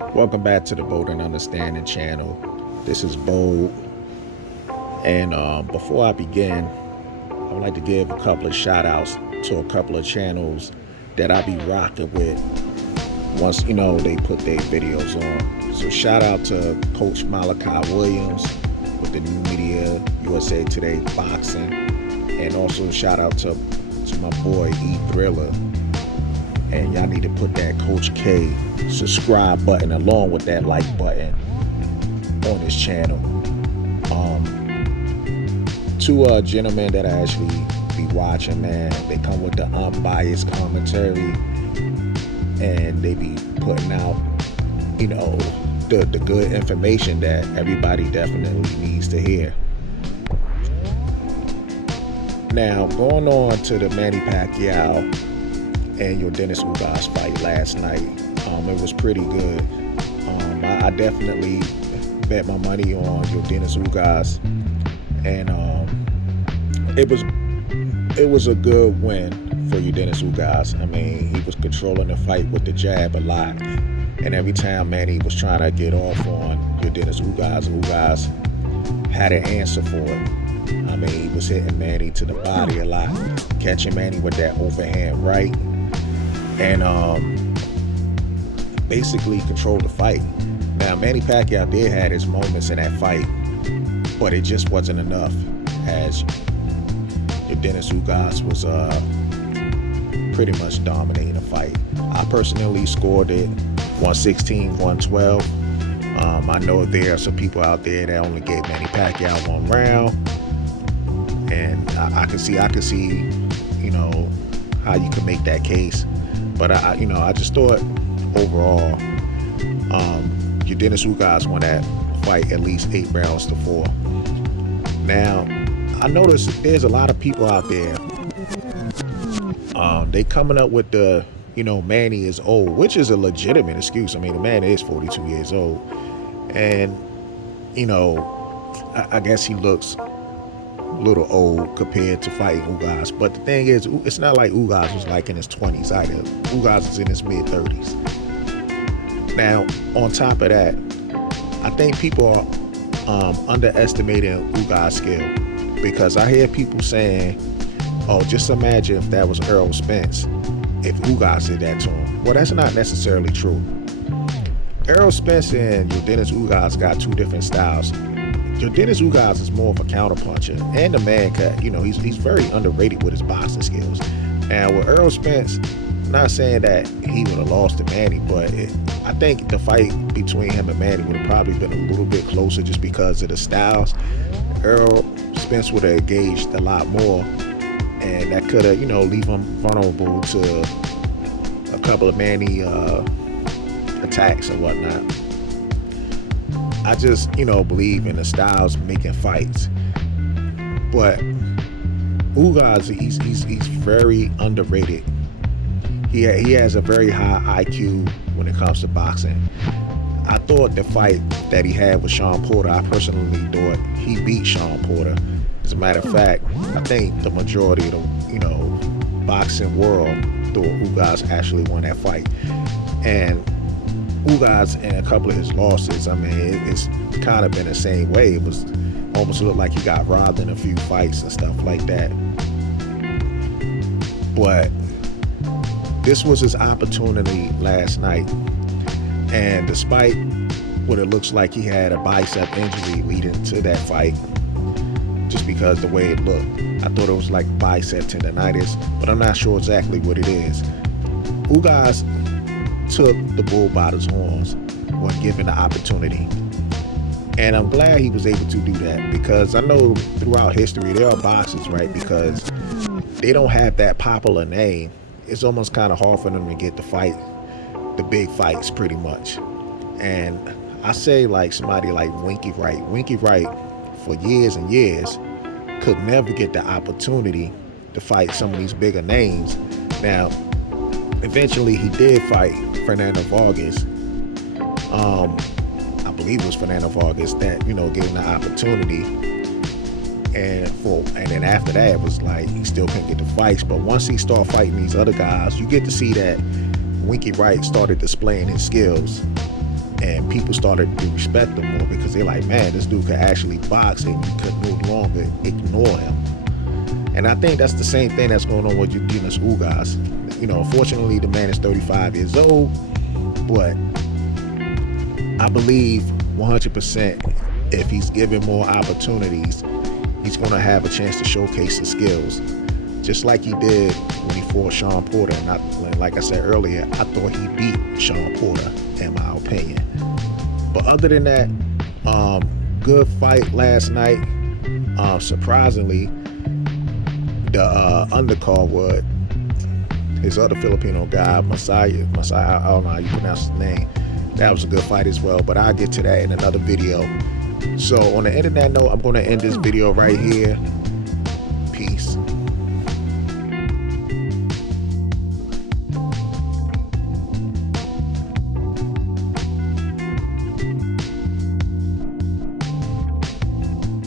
Welcome back to the Bold and Understanding channel. This is Bold, and before I begin, I would like to give a couple of shout outs to a couple of channels that I be rocking with once they put their videos on. So shout out to Coach Malachi Williams with the New Media USA Today Boxing, and also shout out to my boy E Thriller. And y'all need to put that Coach K subscribe button along with that like button on this channel. Two gentlemen that I actually be watching, man, they come with the unbiased commentary, and they be putting out, the good information that everybody definitely needs to hear. Now, going on to the Manny Pacquiao and your Dennis Ugas fight last night. It was pretty good. I definitely bet my money on your Dennis Ugas, and it was a good win for your Dennis Ugas. I mean, he was controlling the fight with the jab a lot, and every time Manny was trying to get off on your Dennis Ugas had an answer for it. I mean, he was hitting Manny to the body a lot, catching Manny with that overhand right, and basically controlled the fight. Now, Manny Pacquiao did have his moments in that fight, but it just wasn't enough, as your Dennis Ugas was pretty much dominating the fight. I personally scored it 116-112. I know there are some people out there that only gave Manny Pacquiao one round, and I can see, how you can make that case. But I just thought overall, your Dennis Ugas won that fight at least 8 rounds to 4. Now, I noticed there's a lot of people out there. They coming up with the, Manny is old, which is a legitimate excuse. I mean, the man is 42 years old, and I guess he looks a little old compared to fighting Ugas. But the thing is, it's not like Ugas was like in his 20s either. Ugas is in his mid 30s. Now, on top of that, I think people are underestimating Ugas' skill, because I hear people saying, "Oh, just imagine if that was Earl Spence, if Ugas did that to him." Well, that's not necessarily true. Errol Spence and your Dennis Ugas got two different styles. Your Dennis Ugas is more of a counterpuncher, and the man, he's very underrated with his boxing skills. And with Errol Spence, I'm not saying that he would have lost to Manny, but I think the fight between him and Manny would have probably been a little bit closer just because of the styles. Errol Spence would have engaged a lot more, and that could have, leave him vulnerable to a couple of Manny attacks and whatnot. I just, believe in the styles making fights. But Ugas, he's very underrated. He has a very high IQ when it comes to boxing. I thought the fight that he had with Sean Porter, I personally thought he beat Sean Porter. As a matter of fact, I think the majority of the, boxing world thought Ugas actually won that fight. And Ugas, in a couple of his losses, I mean, it's kind of been the same way. It was almost looked like he got robbed in a few fights and stuff like that. But this was his opportunity last night. And despite what it looks like he had a bicep injury leading to that fight, just because the way it looked, I thought it was like bicep tendonitis, but I'm not sure exactly what it is. Ugas took the bull by his horns when given the opportunity, and I'm glad he was able to do that, because I know throughout history there are boxers, right, because they don't have that popular name, it's almost kind of hard for them to get the big fights pretty much. And I say, like, somebody like Winky Wright for years and years could never get the opportunity to fight some of these bigger names. Now, eventually he did fight Fernando Vargas. I believe it was Fernando Vargas that, gave him the opportunity. And then after that, it was like he still couldn't get the fights. But once he started fighting these other guys, you get to see that Winky Wright started displaying his skills. and people started to respect him more because they're like, man, this dude could actually box, and you could no longer ignore him. And I think that's the same thing that's going on with Eugenijus Ugas. You know, unfortunately, the man is 35 years old, but I believe 100% if he's given more opportunities, he's going to have a chance to showcase his skills, just like he did when he fought Shawn Porter. And like I said earlier, I thought he beat Shawn Porter, in my opinion. But other than that, good fight last night. Surprisingly, the undercard was his other Filipino guy, Masai, I don't know how you pronounce his name. That was a good fight as well, but I'll get to that in another video. So on the end of that note, I'm going to end this video right here.